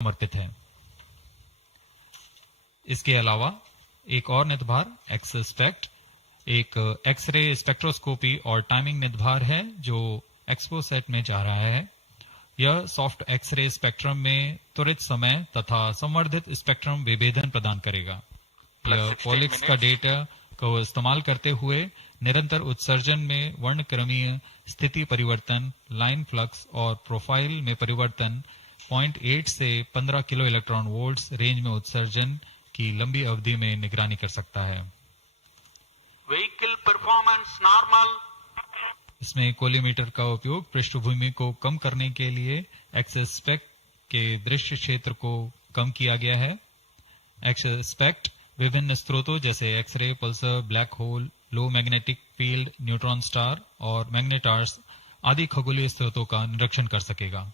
समर्पित है। इसके अलावा एक और नितभार एक्सस्पेक्ट एक एक्सरे स्पेक्ट्रोस्कोपी और टाइमिंग नितभार है जो एक्सपोसेट में जा रहा है। यह सॉफ्ट एक्सरे स्पेक्ट्रम में त्वरित समय तथा संवर्धित स्पेक्ट्रम विभेदन प्रदान करेगा। यह पॉलिक्स का डेटा को इस्तेमाल करते हुए निरंतर उत्सर्जन में वर्णक्रमीय स्थिति परिवर्तन, लाइन फ्लक्स और प्रोफाइल में परिवर्तन, 0.8 से 15 किलो इलेक्ट्रॉन वोल्ट्स रेंज में उत्सर्जन की लंबी अवधि में निगरानी कर सकता है। Vehicle performance normal. इसमें कोलीमीटर का उपयोग पृष्ठभूमि को कम करने के लिए एक्सस्पेक्ट के दृश्य क्षेत्र को कम किया गया है। एक्सस्पेक्ट विभिन्न स्रोतों जैसे एक्सरे, पल्सर, ब्लैक होल, लो मैग्नेटिक फील्ड, न्यूट्रॉन स्टार और मैग्नेटार्स आदि खगोलीय स्रोतों का निरीक्षण कर सकेगा।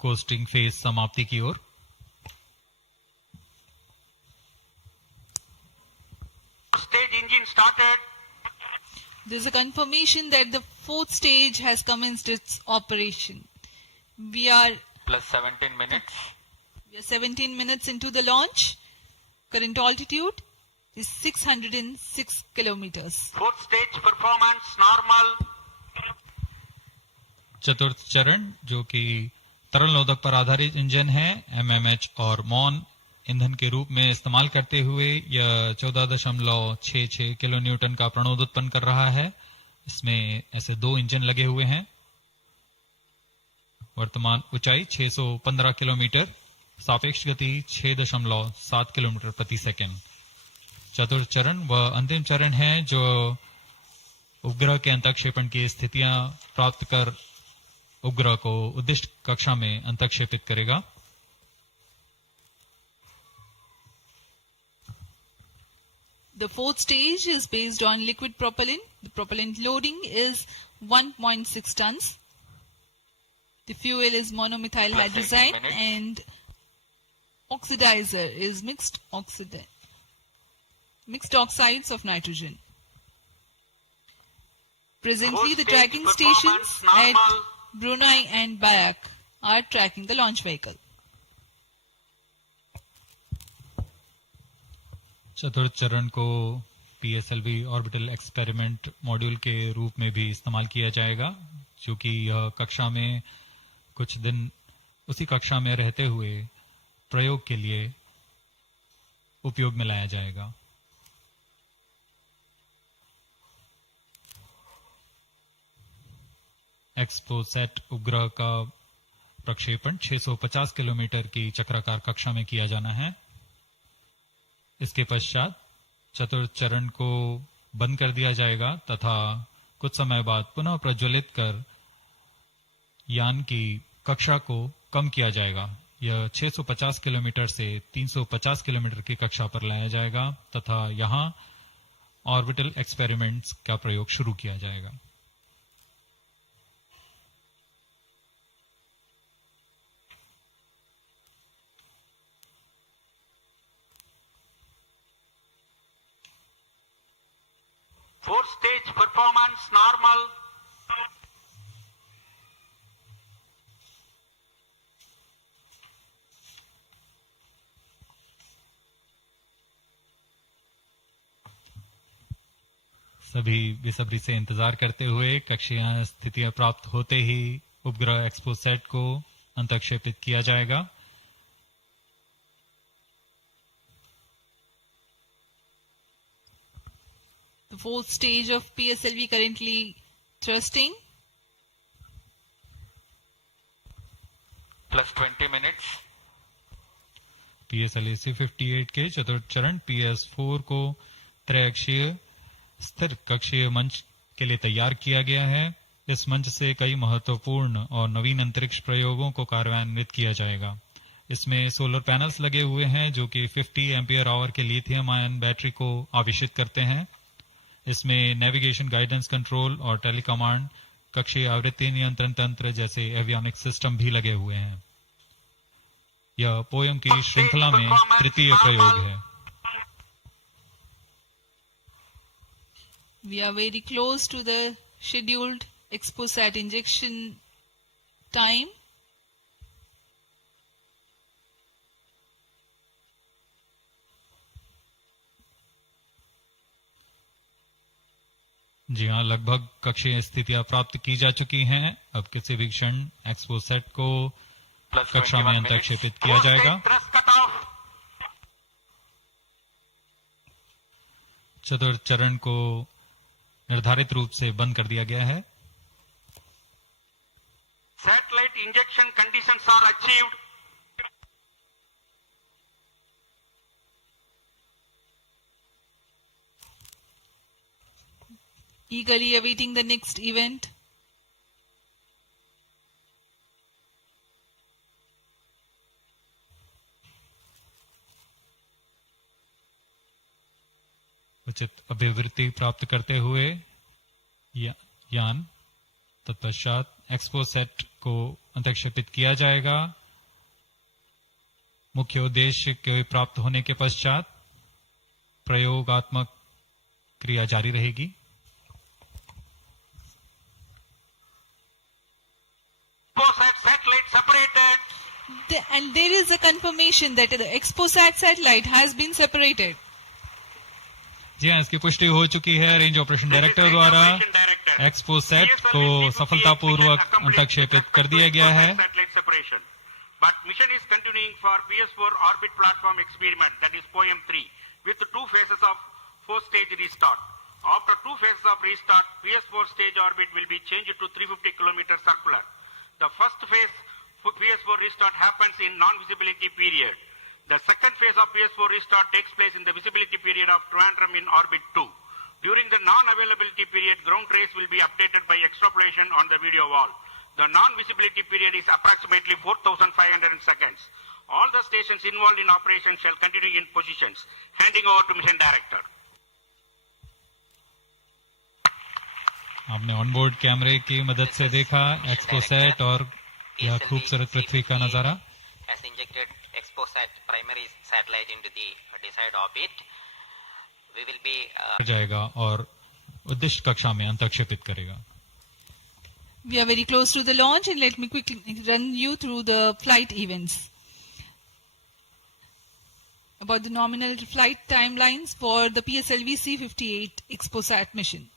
कोस्टिंग फेज समाप्ति की ओर। Stage engine started. There's a confirmation that the fourth stage has commenced its operation. We are Plus 17 minutes. We are 17 minutes into the launch. Current altitude is 606 kilometers. Fourth stage performance normal. चतुर्थ चरण जो कि तरल नोदक पर आधारित engine है, MMH और मॉन ईंधन के रूप में इस्तेमाल करते हुए यह 14.66 किलो न्यूटन का प्रणोद उत्पन्न कर रहा है। इसमें ऐसे दो इंजन लगे हुए हैं। वर्तमान ऊंचाई 615 किलोमीटर, सापेक्ष गति 6.7 किलोमीटर प्रति सेकंड। चतुर्थ चरण वह अंतिम चरण है जो उपग्रह के अंतःक्षेपण की स्थितियां प्राप्त कर उपग्रह को उद्दिष्ट कक्षा में अंतःक्षेपित करेगा। The fourth stage is based on liquid propellant. The propellant loading is 1.6 tons. The fuel is monomethyl hydrazine and oxidizer is mixed oxides of nitrogen. Presently, the tracking stations at Brunei and Bayak are tracking the launch vehicle. चतुर्थ चरण को PSLV orbital experiment module के रूप में भी इस्तेमाल किया जाएगा, जो कि यह कक्षा में कुछ दिन उसी कक्षा में रहते हुए प्रयोग के लिए उपयोग में लाया जाएगा। एक्सपोसेट उपग्रह का प्रक्षेपण 650 किलोमीटर की चक्राकार कक्षा में किया जाना है। इसके पश्चात चतुर्थ चरण को बंद कर दिया जाएगा तथा कुछ समय बाद पुनः प्रज्वलित कर यान की कक्षा को कम किया जाएगा। यह 650 किलोमीटर से 350 किलोमीटर की कक्षा पर लाया जाएगा तथा यहां ऑर्बिटल एक्सपेरिमेंट्स का प्रयोग शुरू किया जाएगा। Fourth stage performance normal. सभी बेसब्री से इंतजार करते हुए कक्षीय स्थितियां प्राप्त होते ही उपग्रह एक्सपोसेट को अंतःक्षेपित किया जाएगा। The fourth stage of PSLV currently thrusting. Plus 20 minutes. PSLV C58 के चतुर्थ चरण PS4 को त्रैअक्षीय स्थिर कक्षीय मंच के लिए तैयार किया गया है। इस मंच से कई महत्वपूर्ण और नवीन अंतरिक्ष प्रयोगों को कार्यान्वित किया जाएगा। इसमें सोलर पैनल्स लगे हुए हैं जो कि 50 एम्पियर आवर के लिथियम आयन बैटरी को आवेशित करते हैं। इसमें नेविगेशन, गाइडेंस, कंट्रोल और टेलीकमांड, कक्षीय आवृत्ति नियंत्रण तंत्र जैसे एवियोनिक सिस्टम भी लगे हुए हैं। यह पोयम की श्रृंखला में तृतीय प्रयोग है। We are very close to the scheduled XPoSat injection time. जी हाँ, लगभग कक्षीय स्थितियां प्राप्त की जा चुकी हैं। अब किसी भी क्षण एक्सपोसेट को Plus कक्षा में 21 अंतरक्षेपित minutes. किया Fourth जाएगा। stage thrust cutoff. चतुर्थ चरण को निर्धारित रूप से बंद कर दिया गया है। Satellite injection conditions are achieved. Eagerly awaiting the next event. उचित अभिवृद्धि प्राप्त करते हुए यान तत्पश्चात एक्सपोसेट को अंतरक्षेपित किया जाएगा। मुख्य उद्देश्य के प्राप्त होने के पश्चात प्रयोगात्मक क्रिया जारी रहेगी। XPoSat satellite separated. And there is a confirmation that the XPoSat satellite has been separated. जी हाँ, इसकी पुष्टि हो चुकी है रेंज ऑपरेशन डायरेक्टर द्वारा। एक्सपोसेट को सफलतापूर्वक अंतरक्षेपित कर दिया गया है। But mission is continuing for PS4 orbit platform experiment, that is POEM-3, with 2 phases of 4-stage restart. After 2 phases of restart, PS4 stage orbit will be changed to 350 km circular. The first phase for PS4 restart happens in non-visibility period. The second phase of PS4 restart takes place in the visibility period of Trivandrum in orbit 2. During the non-availability period, ground trace will be updated by extrapolation on the video wall. The non-visibility period is approximately 4,500 seconds. All the stations involved in operation shall continue in positions. Handing over to mission director. आपने onboard कैमरे की मदद से देखा XPoSat और यह खूबसूरत पृथ्वी का नजारा। Has injected XPoSat primary satellite into the desired orbit. We will be जाएगा और उद्दिष्ट कक्षा में अंतरक्षेपित करेगा। We are very close to the launch, and let me quickly run you through the flight events. About the nominal flight timelines for the PSLV C-58 XPoSat mission.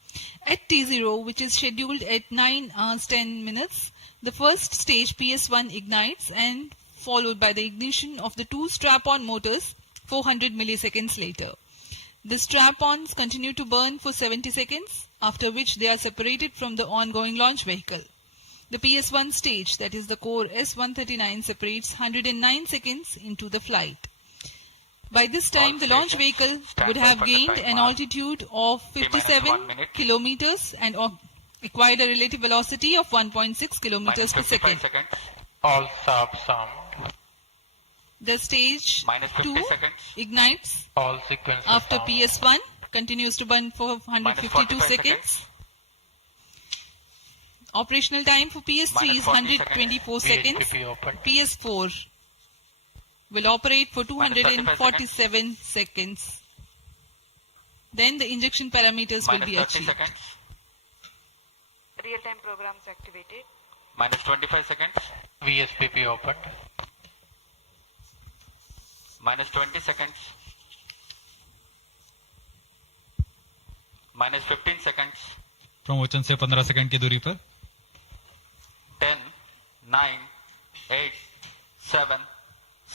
At T0, which is scheduled at 9 hours 10 minutes, the first stage PS1 ignites and followed by the ignition of the 2 strap-on motors 400 milliseconds later. The strap-ons continue to burn for 70 seconds, after which they are separated from the ongoing launch vehicle. The PS1 stage, that is the core S-139, separates 109 seconds into the flight. By this time, the launch vehicle would have gained an altitude of 57 kilometers and acquired a relative velocity of 1.6 kilometers per second. All subs some. The stage Minus 50 2 seconds. ignites All sequences after some. PS1, continues to burn for 152 45 seconds. Operational time for PS3 is 124 seconds. PHPP open. PS4 will operate for 247 seconds. Then the injection parameters will Minus be 30 achieved. seconds. Real-time programs activated. Minus 25 seconds. VSPP opened. Minus 20 seconds. Minus 15 seconds. प्रमोचन से 15 second की दूरी पर 10, 9, 8, 7,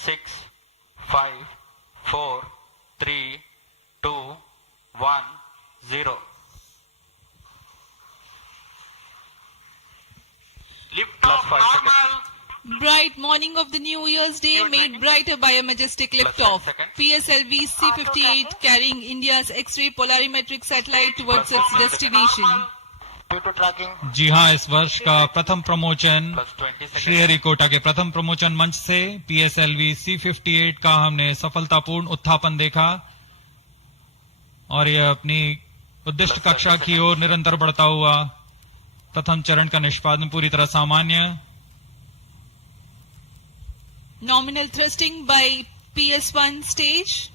6, 5, 4, 3, 2, 1, 0. Lift Plus off 5 normal. Bright morning of the New Year's Day made brighter by a majestic liftoff. PSLV C-58 carrying India's X-ray polarimetric satellite towards its destination. Due to tracking, जी हाँ, इस वर्ष का प्रथम प्रमोचन Plus 20 seconds. Sriharikota के प्रथम प्रमोचन मंच से PSLV C-58 का हमने सफलतापूर्ण उत्थापन देखा और यह अपनी उद्दिष्ट कक्षा की ओर निरंतर बढ़ता हुआ। प्रथम चरण का निष्पादन पूरी तरह सामान्य। Nominal thrusting by PS1 stage.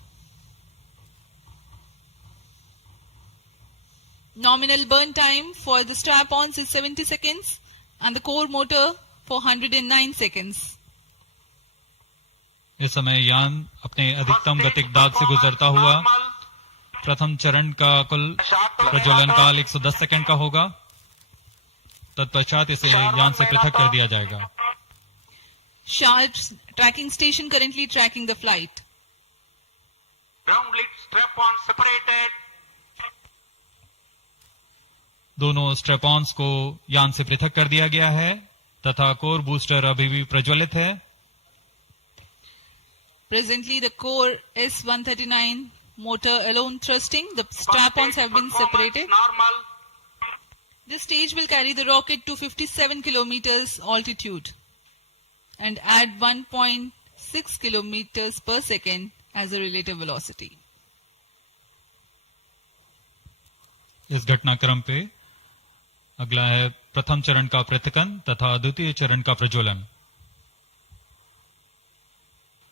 Nominal burn time for the strap-ons is 70 seconds and the core motor for 109 seconds. इस समय यान अपने अधिकतम गतिक दाब से गुजरता हुआ प्रथम चरण का कुल प्रज्वलन काल 110 सेकंड का होगा। तत्पश्चात इसे यान से पृथक कर दिया जाएगा। Sharp's tracking station currently tracking the flight. Ground lid strap-on separated. दोनों स्ट्रेपॉन्स को यान से पृथक कर दिया गया है तथा कोर बूस्टर अभी भी प्रज्वलित है। Presently, the core S139 motor alone thrusting. The strap-ons have been separated. Normal. This stage will carry the rocket to 57 kilometers altitude and add 1.6 kilometers per second as a relative velocity. इस घटनाक्रम पे अगला है प्रथम चरण का पृथकन तथा द्वितीय चरण का प्रज्वलन।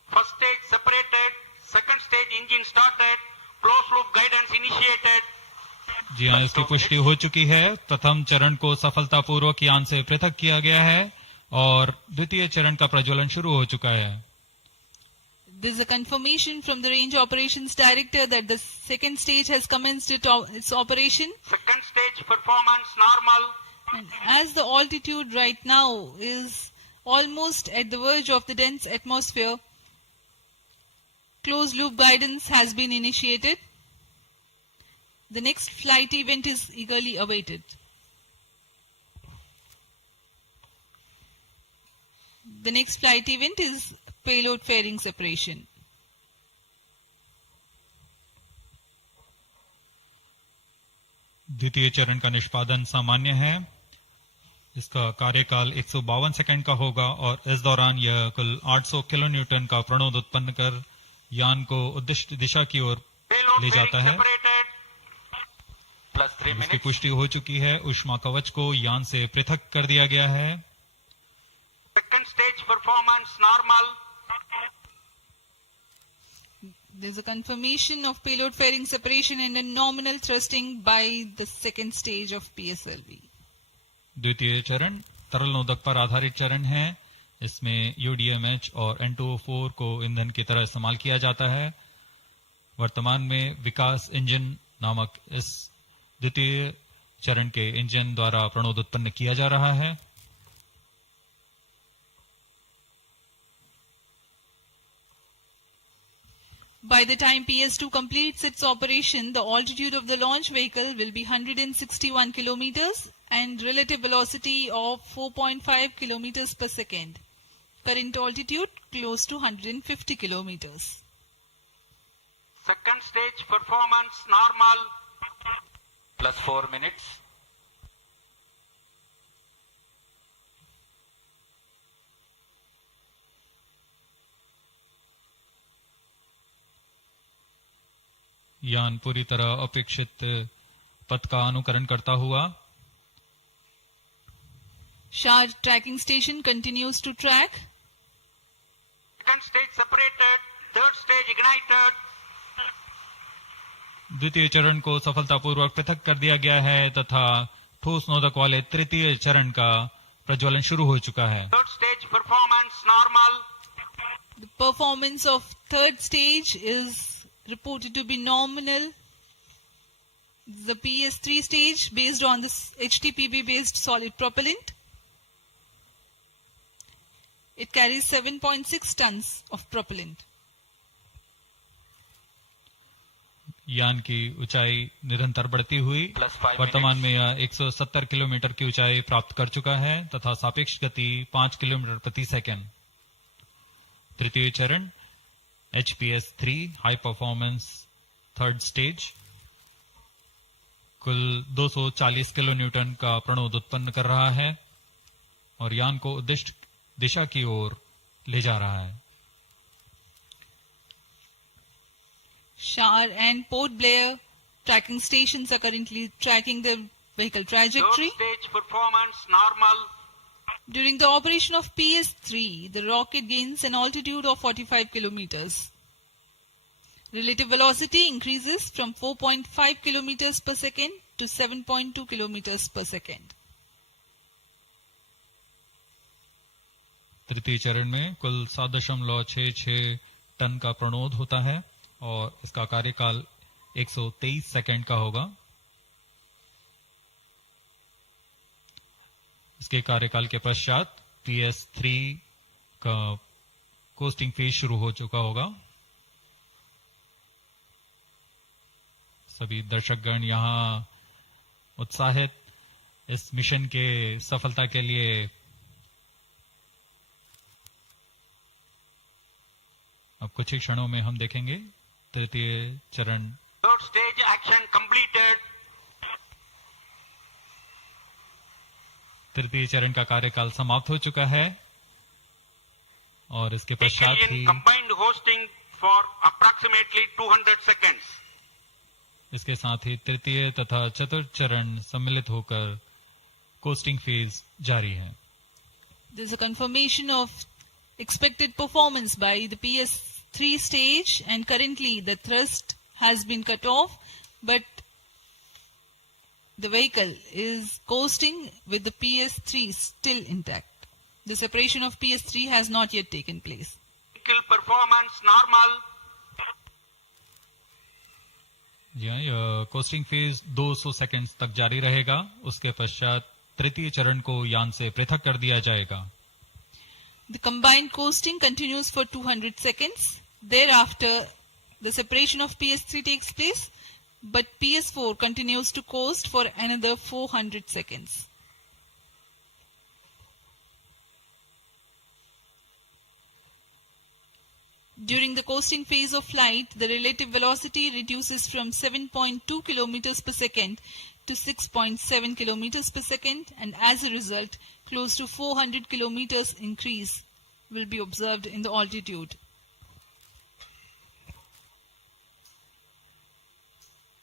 First stage separated. Second stage engine started. Closed loop guidance initiated. जी हाँ, इसकी पुष्टि हो चुकी है। प्रथम चरण को सफलतापूर्वक यान से पृथक किया गया है और द्वितीय चरण का प्रज्वलन शुरू हो चुका है। There is a confirmation from the Range Operations Director that the second stage has commenced its operation. Second stage performance normal. And as the altitude right now is almost at the verge of the dense atmosphere, closed loop guidance has been initiated. The next flight event is eagerly awaited. The next flight event is payload fairing separation. द्वितीय चरण का निष्पादन सामान्य है। इसका कार्यकाल 152 second का होगा और इस दौरान यह कुल 800 किलो न्यूटन का प्रणोद उत्पन्न कर यान को उद्दिष्ट दिशा की ओर ले जाता है। इसकी पुष्टि हो चुकी है। ऊष्मा कवच को यान से पृथक कर दिया गया है। Second stage performance normal. There is a confirmation of payload fairing separation and a nominal thrusting by the second stage of PSLV. द्वितीय चरण तरल नोदक पर आधारित चरण है। इसमें UDMH और N2O4 को ईंधन की तरह इस्तेमाल किया जाता है। वर्तमान में विकास इंजन नामक इस द्वितीय चरण के इंजन द्वारा प्रणोद उत्पन्न किया जा रहा है। By the time PS2 completes its operation, the altitude of the launch vehicle will be 161 kilometers and relative velocity of 4.5 kilometers per second. Current altitude close to 150 kilometers. Second stage performance normal. Plus 4 minutes. यान पूरी तरह अपेक्षित पथ का अनुकरण करता हुआ Shah tracking station continues to track. Second stage separated. Third stage ignited. द्वितीय चरण को सफलतापूर्वक पृथक कर दिया गया है तथा ठोस नोदक वाले तृतीय चरण का प्रज्वलन शुरू हो चुका है। Third stage performance normal. The performance of third stage is reported to be nominal. The PS3 stage based on this HTPB based solid propellant. It carries 7.6 tons of propellant. यान की ऊंचाई निरंतर बढ़ती हुई वर्तमान में यह 170 किलोमीटर की ऊंचाई प्राप्त कर चुका है तथा सापेक्ष गति 5 किलोमीटर प्रति सेकंड। तृतीय चरण HPS3 high performance third stage कुल 240 किलो न्यूटन का प्रणोद उत्पन्न कर रहा है और यान को उद्दिष्ट दिशा की ओर ले जा रहा है। Shar and Port Blair tracking stations are currently tracking the vehicle trajectory. Third stage performance normal. During the operation of PS3, the rocket gains an altitude of 45 kilometers. Relative velocity increases from 4.5 kilometers per second to 7.2 kilometers per second. तृतीय चरण में कुल 7.66 ton का प्रणोद होता है और इसका कार्यकाल 123 सेकंड का होगा। इसके कार्यकाल के पश्चात PS3 का कोस्टिंग फेज शुरू हो चुका होगा। सभी दर्शकगण यहां उत्साहित इस मिशन के सफलता के लिए। अब कुछ ही क्षणों में हम देखेंगे तृतीय चरण। Third stage action completed. तृतीय चरण का कार्यकाल समाप्त हो चुका है और इसके पश्चात Vehicle he in combined hosting for approximately 200 seconds. इसके साथ ही तृतीय तथा चतुर्थ चरण सम्मिलित होकर कोस्टिंग फेज जारी है। There is a confirmation of expected performance by the PS3 stage, and currently the thrust has been cut off, but the vehicle is coasting with the PS3 still intact. The separation of PS3 has not yet taken place. Vehicle performance normal. जी हाँ, यह costing phase 200 seconds तक जारी रहेगा। उसके पश्चात तृतीय चरण को यान से पृथक कर दिया जाएगा। The combined coasting continues for 200 seconds. Thereafter, the separation of PS3 takes place, but PS4 continues to coast for another 400 seconds. During the coasting phase of flight, the relative velocity reduces from 7.2 kilometers per second to 6.7 kilometers per second, and as a result, close to 400 kilometers increase will be observed in the altitude.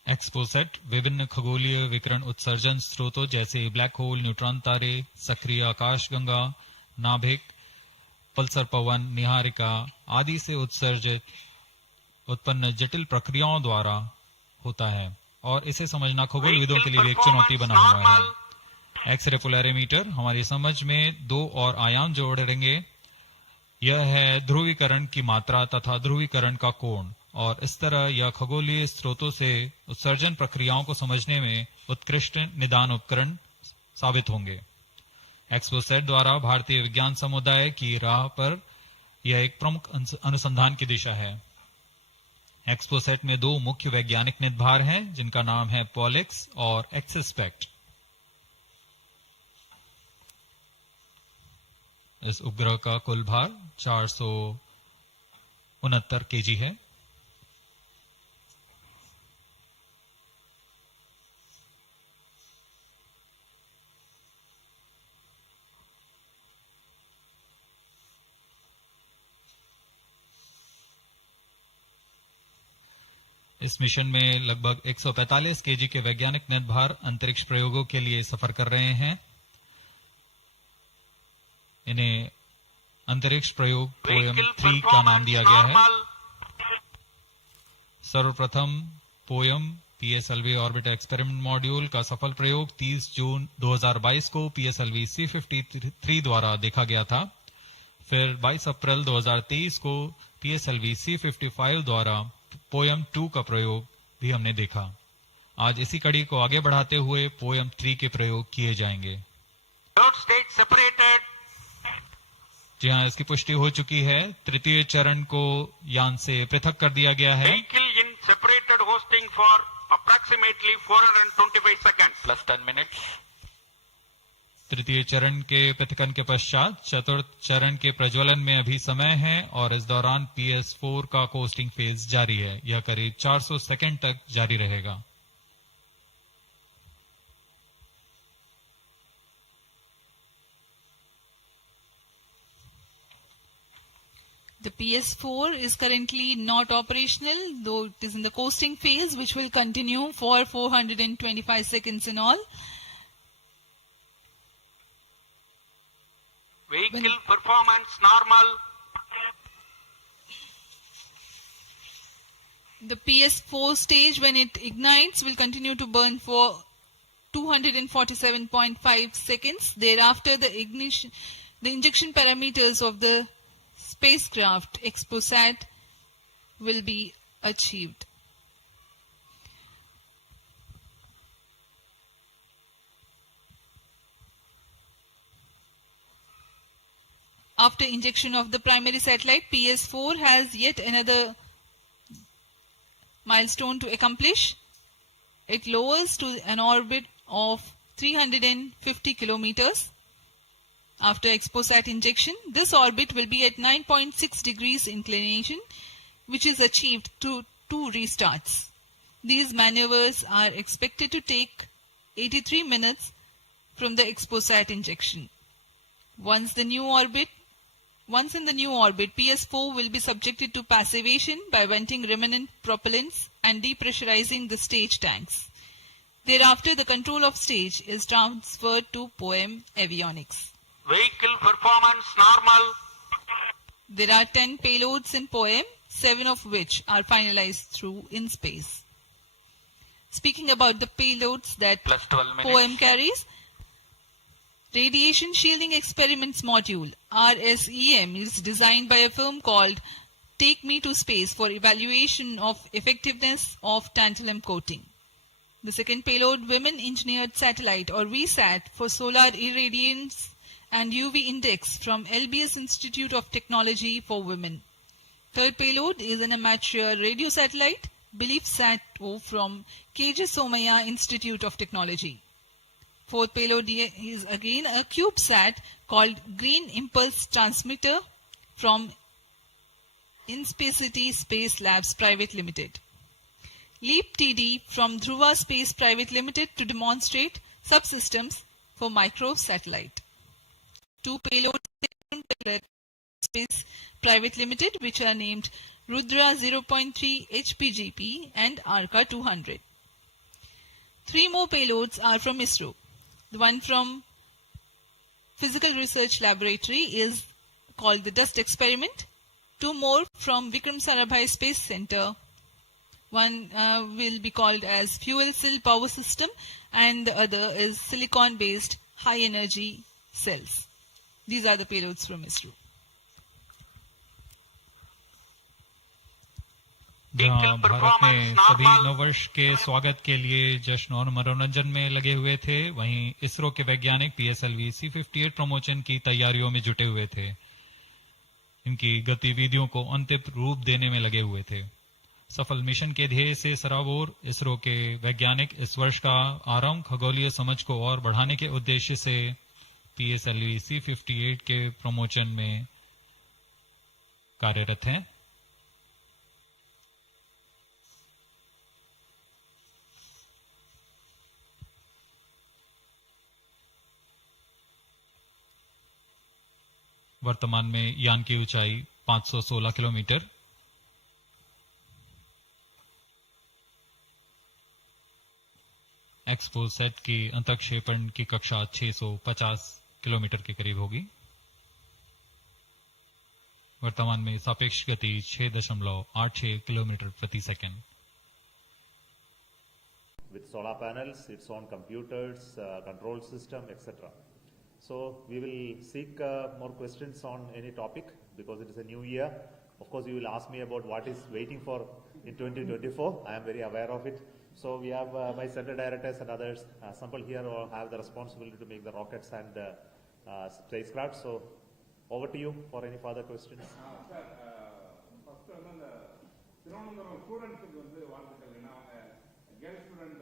XPoSat विभिन्न खगोलीय विकिरण उत्सर्जन स्रोतों जैसे black hole, neutron तारे, सक्रिय आकाशगंगा, नाभिक, पल्सर पवन, निहारिका आदि से उत्पन्न जटिल प्रक्रियाओं द्वारा होता है और इसे समझना खगोलविदों के लिए भी एक चुनौती बना हुआ है। एक्सरे पोलैरिमीटर हमारी समझ में दो और आयाम जोड़ेंगे। यह है ध्रुवीकरण की मात्रा तथा ध्रुवीकरण का कोण, और इस तरह यह खगोलीय स्रोतों से उत्सर्जन प्रक्रियाओं को समझने में उत्कृष्ट निदान उपकरण साबित होंगे। एक्सपोसैट द्वारा भारतीय विज्ञान समुदाय की राह पर यह एक प्रमुख अनुसंधान की दिशा है। एक्सपोसैट में दो मुख्य वैज्ञानिक निदभार हैं जिनका नाम है पॉलिक्स और एक्सस्पेक्ट। इस उपग्रह का कुल भार 469 केजी है। इस मिशन में लगभग 145 केजी के वैज्ञानिक निर्भार अंतरिक्ष प्रयोगों के लिए सफर कर रहे हैं। इन्हें अंतरिक्ष प्रयोग पोयम 3 का नाम दिया गया है। सर्वप्रथम poem PSLV orbit experiment module का सफल प्रयोग 30 जून 2022 को PSLV C53 द्वारा देखा गया था। फिर 22 अप्रैल 2023 को PSLV C55 द्वारा पोयम 2 का प्रयोग भी हमने देखा। आज इसी कड़ी को आगे बढ़ाते हुए पोयम 3 के प्रयोग किए जाएंगे। Third stage separated. जी हाँ, इसकी पुष्टि हो चुकी है। तृतीय चरण को यान से पृथक कर दिया गया है। Vehicle in separated hosting for approximately 425 seconds. Plus 10 minutes. तृतीय चरण के पृथकन के पश्चात चतुर्थ चरण के प्रज्वलन में अभी समय है और इस दौरान PS4 का कोस्टिंग फेज जारी है। यह करीब 400 सेकंड तक जारी रहेगा। The PS4 is currently not operational, though it is in the coasting phase, which will continue for 425 seconds in all. Vehicle performance normal. The PS4 stage, when it ignites, will continue to burn for 247.5 seconds. Thereafter, the injection parameters of the spacecraft XPoSat will be achieved. After injection of the primary satellite, PS4 has yet another milestone to accomplish. It lowers to an orbit of 350 kilometers. After XPoSat injection, this orbit will be at 9.6 degrees inclination, which is achieved through 2 restarts. These maneuvers are expected to take 83 minutes from the XPoSat injection. Once in the new orbit, PS4 will be subjected to passivation by venting remnant propellants and depressurizing the stage tanks. Thereafter, the control of stage is transferred to POEM avionics. Vehicle performance normal. There are 10 payloads in POEM, 7 of which are finalized through in space. Speaking about the payloads that Plus 12 minutes. POEM carries, Radiation Shielding Experiments Module RSEM is designed by a firm called Take Me to Space for evaluation of effectiveness of tantalum coating. The second payload, Women Engineered Satellite or VSAT for solar irradiance and UV index from LBS Institute of Technology for Women. Third payload is an amateur radio satellite, BeliefSat-O from KJ Somaya Institute of Technology. Fourth payload is again a CubeSat called Green Impulse Transmitter from Inspacity Space Labs Private Limited. LEAP TD from Dhruva Space Private Limited to demonstrate subsystems for microsatellite. 2 payloads Space Private Limited, which are named Rudra 0.3 HPGP and Arca 200. 3 more payloads are from ISRO. The one from Physical Research Laboratory is called the Dust Experiment. 2 more from Vikram Sarabhai Space Center. One will be called as Fuel Cell Power System and the other is silicon-based high energy cells. These are the payloads from ISRO. जहां भारत में सभी नववर्ष के स्वागत के लिए जश्न और मनोरंजन में लगे हुए थे, वहीं इसरो के वैज्ञानिक PSLV C58 प्रमोशन की तैयारियों में जुटे हुए थे। इनकी गतिविधियों को अंतिम रूप देने में लगे हुए थे। सफल मिशन के ध्येय से सराबोर इसरो के वैज्ञानिक इस वर्ष का आरंभ खगोलीय समझ को और बढ़ाने के उद्देश्य से PSLV C58 के प्रमोशन में कार्यरत हैं। वर्तमान में यान की ऊंचाई 516 किलोमीटर, एक्सपोसैट की अंतक्षेपण की कक्षा 650 किलोमीटर के करीब होगी। वर्तमान में सापेक्ष गति 6.86 किलोमीटर प्रति second. With solar panels, its own computers, control system, etc. So we will seek more questions on any topic because it is a new year. Of course, you will ask me about what is waiting for in 2024. I am very aware of it. So we have my center directors and others assembled here who have the responsibility to make the rockets and spacecraft. So over to you for any further questions. Sir, first the Thiruvananthapuram ஸ்டூடெண்ட்ஸுக்கு வாழ்த்துக்கள். ஏன்னா அவங்க girl student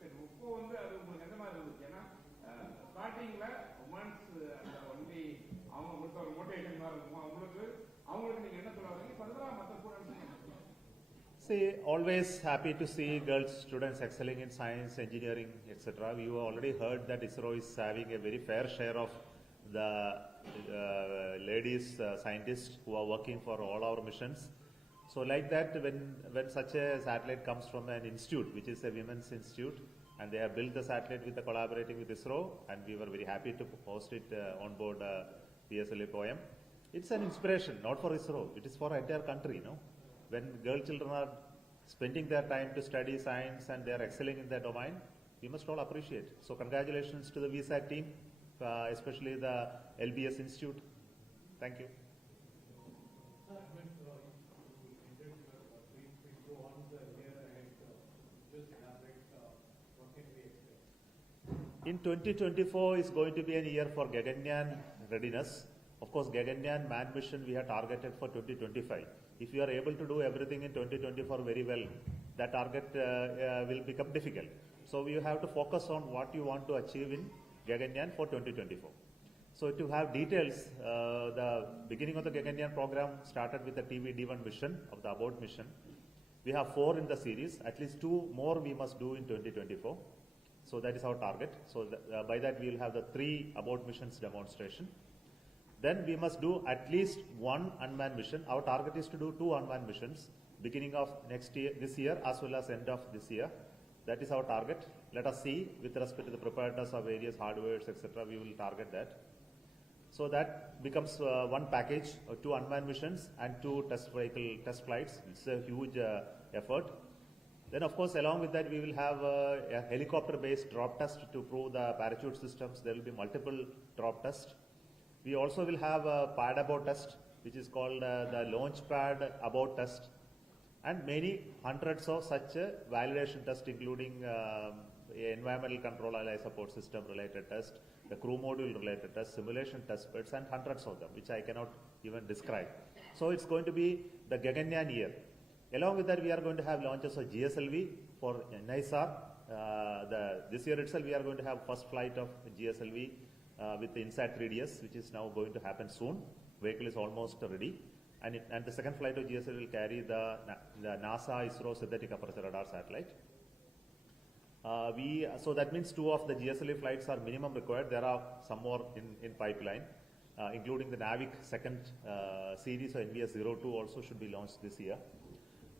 சரி இப்போ அது உங்களுக்கு எந்த மாதிரி இருந்துச்சு? ஏன்னா ஸ்டார்டிங்கில் உமன்ஸ் அந்த ஒன்லி அவங்க கொடுத்த ஒரு மோட்டிவேஷன் மாதிரி இருக்கும். அவங்களுக்கு நீங்கள் என்ன சொல்ல வரீங்க? ஃபர்தராக மற்ற ஸ்டூடெண்ட்ஸுக்கு See, always happy to see girls students excelling in science, engineering, etc. We have already heard that ISRO is having a very fair share of the ladies scientists who are working for all our missions. So like that, when such a satellite comes from an institute, which is a women's institute, and they have built the satellite with collaborating with ISRO, and we were very happy to host it on board PSLV POEM. It's an inspiration, not for ISRO, it is for entire country, you know. When girl children are spending their time to study science and they are excelling in their domain, we must all appreciate. So congratulations to the VSAT team, especially the LBS Institute. Thank you. In 2024 is going to be a year for Gaganyaan readiness. Of course, Gaganyaan manned mission we have targeted for 2025. If you are able to do everything in 2024 very well, that target will become difficult. So you have to focus on what you want to achieve in Gaganyaan for 2024. So to have details, the beginning of the Gaganyaan program started with the TVD1 mission of the abort mission. We have 4 in the series. At least 2 more we must do in 2024. So that is our target. So by that we will have the 3 abort missions demonstration. Then we must do at least 1 unmanned mission. Our target is to do 2 unmanned missions beginning of this year as well as end of this year. That is our target. Let us see with respect to the preparedness of various hardwares, etc. We will target that. So that becomes one package, 2 unmanned missions and 2 test flights. It's a huge effort. Then of course along with that we will have a helicopter based drop test to prove the parachute systems. There will be multiple drop tests. We also will have a pad abort test which is called the launch pad abort test, and many hundreds of such validation tests including environmental control allied support system related test, the crew module related test, simulation test beds, and hundreds of them which I cannot even describe. So it's going to be the Gaganyaan year. Along with that, we are going to have launches of GSLV for NISR. This year itself, we are going to have first flight of GSLV with the INSAT 3DS, which is now going to happen soon. Vehicle is almost ready. And the second flight of GSLV will carry the NASA ISRO synthetic aperture radar satellite. So that means 2 of the GSLV flights are minimum required. There are some more in pipeline, including the NAVIC second series of NVS-02 also should be launched this year.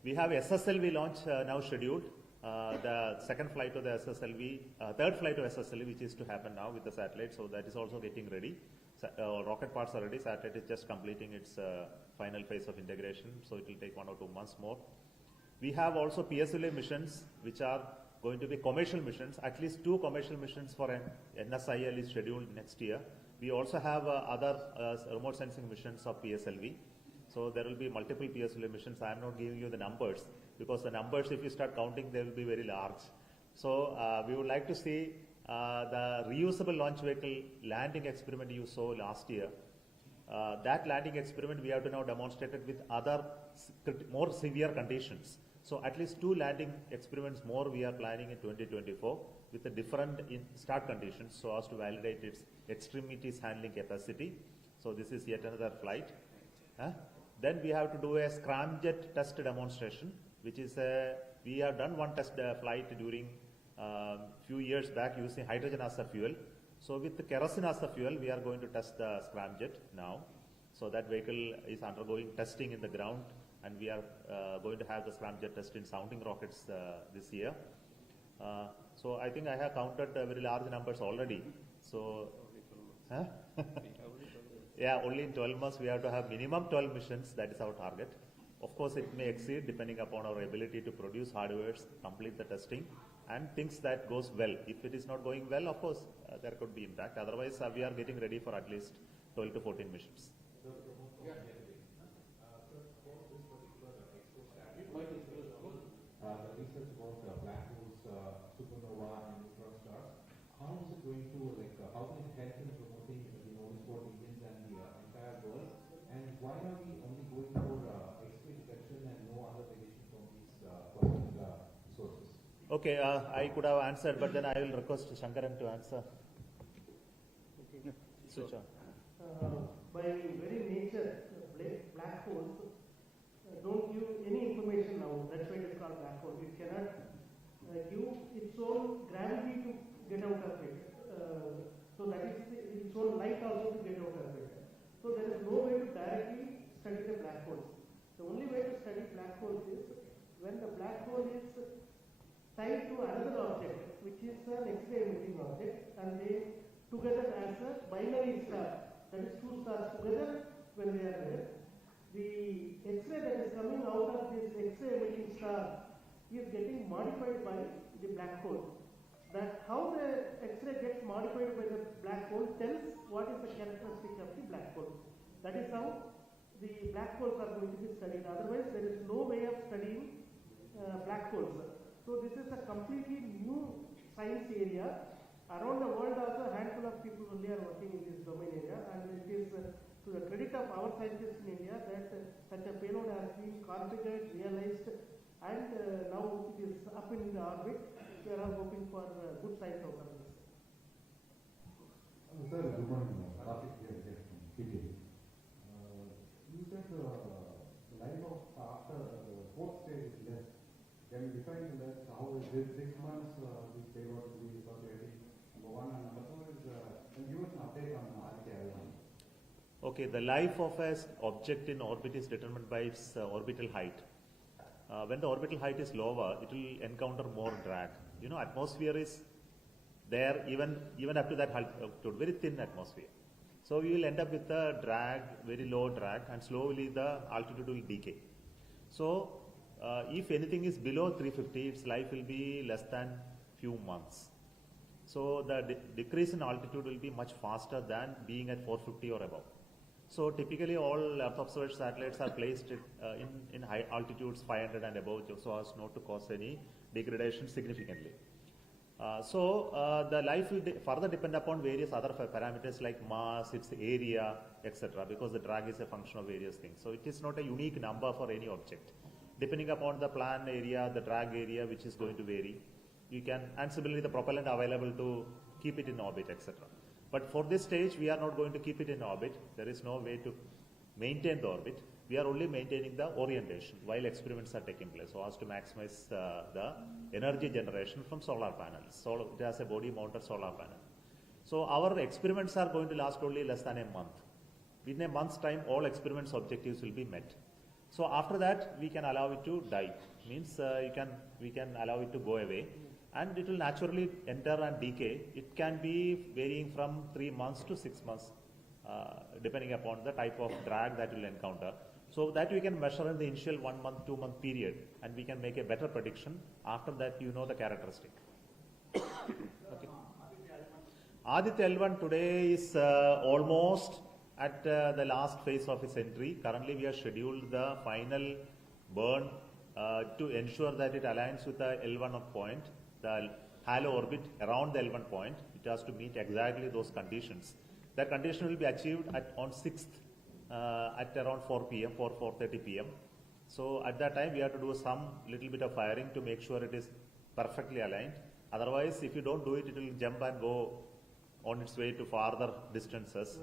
We have SSLV launch now scheduled. The second flight of the SSLV, third flight of SSLV, which is to happen now with the satellite. So that is also getting ready. Rocket parts are ready. Satellite is just completing its final phase of integration. So it will take 1 or 2 months more. We have also PSLV missions, which are going to be commercial missions. At least 2 commercial missions for an NSIL is scheduled next year. We also have other remote sensing missions of PSLV. So there will be multiple PSLV missions. I am not giving you the numbers because the numbers, if you start counting, they will be very large. So we would like to see the reusable launch vehicle landing experiment you saw last year. That landing experiment we have to now demonstrate it with other more severe conditions. So at least 2 landing experiments more we are planning in 2024 with the different start conditions so as to validate its extremities handling capacity. So this is yet another flight. Then we have to do a scramjet test demonstration, which is we have done one test flight during few years back using hydrogen as a fuel. So with the kerosene as the fuel, we are going to test the scramjet now. So that vehicle is undergoing testing in the ground, and we are going to have the scramjet test in sounding rockets this year. So I think I have counted very large numbers already. So, yeah, only in 12 months we have to have minimum 12 missions. That is our target. Of course, it may exceed depending upon our ability to produce hardwares, complete the testing, and things that goes well. If it is not going well, of course, there could be impact. Otherwise, we are getting ready for at least 12 to 14 missions. The research about black holes, supernova, and neutron stars. How is it going to, how can it help in promoting the knowledge for Indians and the entire world? And why are we only going for X-ray detection and no other detection from these public sources? Okay, I could have answered, but then I will request Shankaran to answer. Okay. Switch on. By very nature, black holes don't give any information now. That's why it is called black hole. It cannot give its own gravity to get out of it. So that is its own light also to get out of it. So there is no way to directly study the black holes. The only way to study black holes is when the black hole is tied to another object, which is an X-ray emitting object, and they together as a binary star. That is 2 stars together when they are there. The X-ray that is coming out of this X-ray emitting star is getting modified by the black hole. that how the X-ray gets modified by the black hole tells what is the characteristic of the black hole. That is how the black holes are going to be studied. Otherwise, there is no way of studying black holes. So this is a completely new science area. Around the world also a handful of people only are working in this domain area, and it is to the credit of our scientists in India that such a payload has been configured, realized, and now it is up in the orbit. We are all hoping for good science out of this. Sir, good morning. Rafiq here, PTA. You said the life of after the fourth stage is less. Can you define less? How is it 6 months this payload will be circulating? Number one, and number two is can you give us an update on RTL? Okay, the life of an object in orbit is determined by its orbital height. When the orbital height is lower, it will encounter more drag. You know, atmosphere is there even up to that altitude, very thin atmosphere. So we will end up with a drag, very low drag, and slowly the altitude will decay. So if anything is below 350, its life will be less than few months. So the decrease in altitude will be much faster than being at 450 or above. So typically all Earth observation satellites are placed in high altitudes 500 and above, so as not to cause any degradation significantly. The life will further depend upon various other parameters like mass, its area, etc. because the drag is a function of various things. So it is not a unique number for any object. Depending upon the plan area, the drag area, which is going to vary, you can, and similarly the propellant available to keep it in orbit, etc. But for this stage, we are not going to keep it in orbit. There is no way to maintain the orbit. We are only maintaining the orientation while experiments are taking place, so as to maximize the energy generation from solar panels. So it has a body-mounted solar panel. So our experiments are going to last only less than a month. Within a month's time, all experiments objectives will be met. So after that, we can allow it to die. Means we can allow it to go away, and it will naturally enter and decay. It can be varying from 3 months to 6 months, depending upon the type of drag that will encounter. So that we can measure in the initial 1 month, 2 month period, and we can make a better prediction. After that, you know the characteristic. Okay. Aditya L1 today is almost at the last phase of its entry. Currently, we have scheduled the final burn to ensure that it aligns with the L1 point, the halo orbit around the L1 point. It has to meet exactly those conditions. That condition will be achieved on 6th at around 4 p.m., 4:30 p.m. So at that time, we have to do some little bit of firing to make sure it is perfectly aligned. Otherwise, if you don't do it, it will jump and go on its way to farther distances.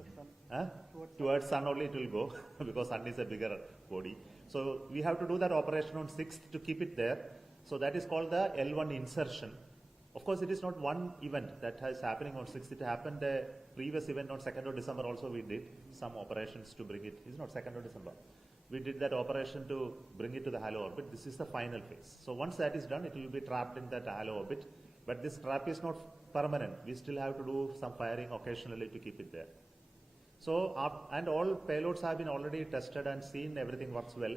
Towards sun only it will go because sun is a bigger body. So we have to do that operation on 6th to keep it there. So that is called the L1 insertion. Of course, it is not one event that is happening on 6th. It happened a previous event on 2nd of December also. We did some operations to bring it. It's not 2nd of December. We did that operation to bring it to the halo orbit. This is the final phase. So once that is done, it will be trapped in that halo orbit. But this trap is not permanent. We still have to do some firing occasionally to keep it there. So, and all payloads have been already tested and seen, everything works well.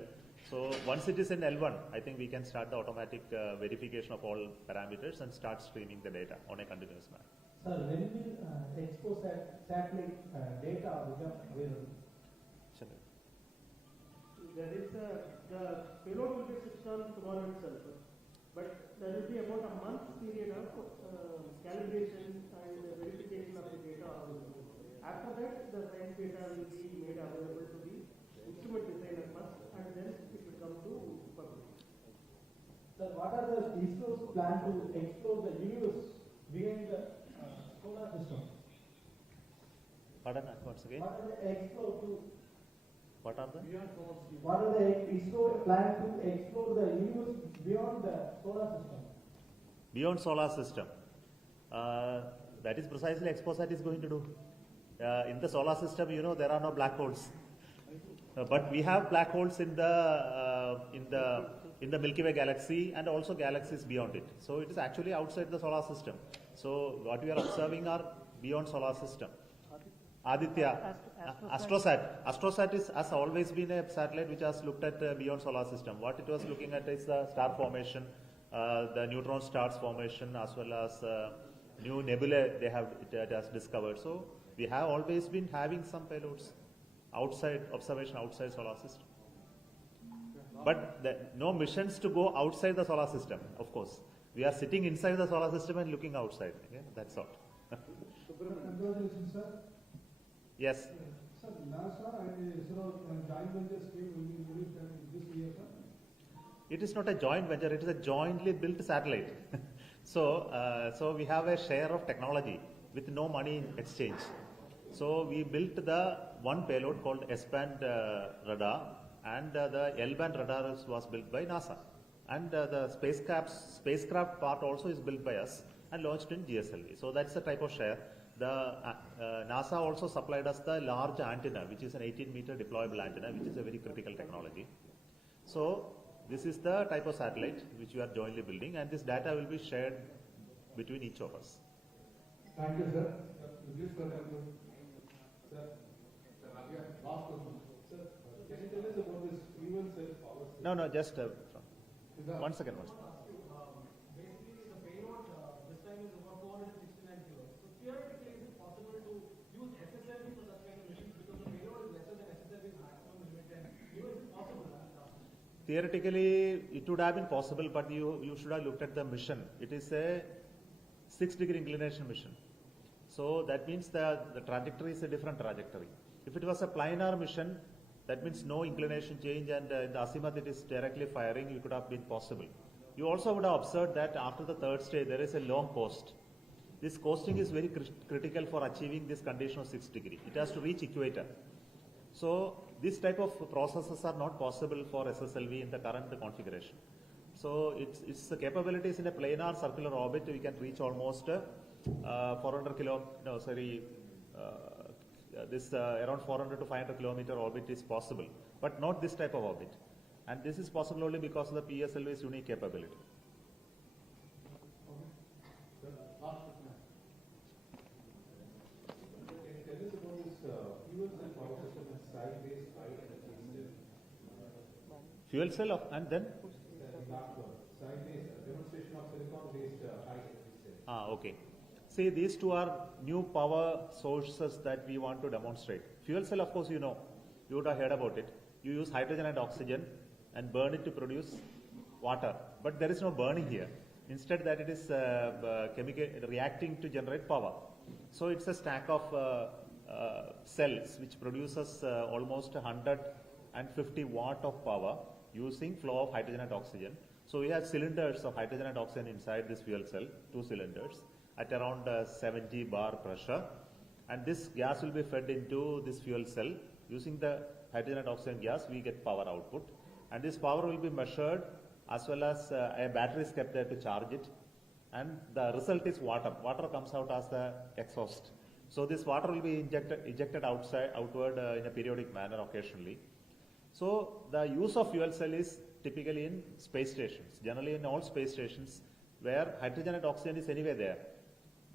So once it is in L1, I think we can start the automatic verification of all parameters and start streaming the data on a continuous manner. Sir, when will XPoSat satellite data become available? There is the payload will be switched on tomorrow itself, but there will be about a month period of calibration and verification of the data. After that, the science data will be made available to the instrument designer first, and then it will come to public. Sir, what are the ISRO's plan to explore the universe behind the solar system? Pardon, once again. What are the explore to? What are the? What are the ISRO plan to explore the universe beyond the solar system? Beyond solar system. That is precisely XPoSat is going to do. In the solar system, you know, there are no black holes. But we have black holes in the Milky Way galaxy and also galaxies beyond it. So it is actually outside the solar system. So what we are observing are beyond solar system. Aditya, AstroSat. AstroSat has always been a satellite which has looked at beyond solar system. What it was looking at is the star formation, the neutron stars formation, as well as new nebula it has discovered. So we have always been having some payloads outside observation outside solar system. But no missions to go outside the solar system, of course. We are sitting inside the solar system and looking outside. Okay? That's all. Congratulations, sir. Yes. Sir, NASA and ISRO joint venture scheme will be introduced this year, sir. It is not a joint venture, it is a jointly built satellite. So we have a share of technology with no money in exchange. So we built the one payload called S-band radar, and the L-band radar was built by NASA. And the spacecraft part also is built by us and launched in GSLV. So that's the type of share. The NASA also supplied us the large antenna, which is an 18-meter deployable antenna, which is a very critical technology. So this is the type of satellite which we are jointly building, and this data will be shared between each of us. Thank you, sir. Please continue. Sir, last question. Sir, can you tell us about this fuel cell power system? No, just one second. Basically, the payload this time is about 469 kilos. So theoretically, is it possible to use SSLV for such kind of missions because the payload is lesser than SSLV's maximum limit? And is it possible? Theoretically, it would have been possible, but you should have looked at the mission. It is a 6-degree inclination mission. So that means the trajectory is a different trajectory. If it was a planar mission, that means no inclination change, and in the azimuth it is directly firing, it could have been possible. You also would have observed that after the third stage there is a long coast. This coasting is very critical for achieving this condition of 6 degree. It has to reach equator. So this type of processes are not possible for SSLV in the current configuration. So its capabilities in a planar circular orbit, we can reach almost 400 around 400 to 500 kilometer orbit is possible, but not this type of orbit. And this is possible only because of the PSLV's unique capability. Fuel cell and then? Demonstration of silicon-based high. Okay. See, these two are new power sources that we want to demonstrate. Fuel cell, of course, you know, you would have heard about it. You use hydrogen and oxygen and burn it to produce water. But there is no burning here. Instead, that it is reacting to generate power. So it's a stack of cells which produces almost 150 watt of power using flow of hydrogen and oxygen. So we have cylinders of hydrogen and oxygen inside this fuel cell, 2 cylinders, at around 70 bar pressure. And this gas will be fed into this fuel cell. Using the hydrogen and oxygen gas, we get power output. And this power will be measured, as well as a battery is kept there to charge it. And the result is water. Water comes out as the exhaust. So this water will be ejected outward in a periodic manner occasionally. So the use of fuel cell is typically in space stations. Generally in all space stations where hydrogen and oxygen is anyway there,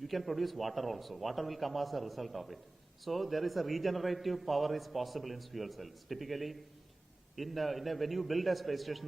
you can produce water also. Water will come as a result of it. So there is a regenerative power is possible in fuel cells. Typically, when you build a space station,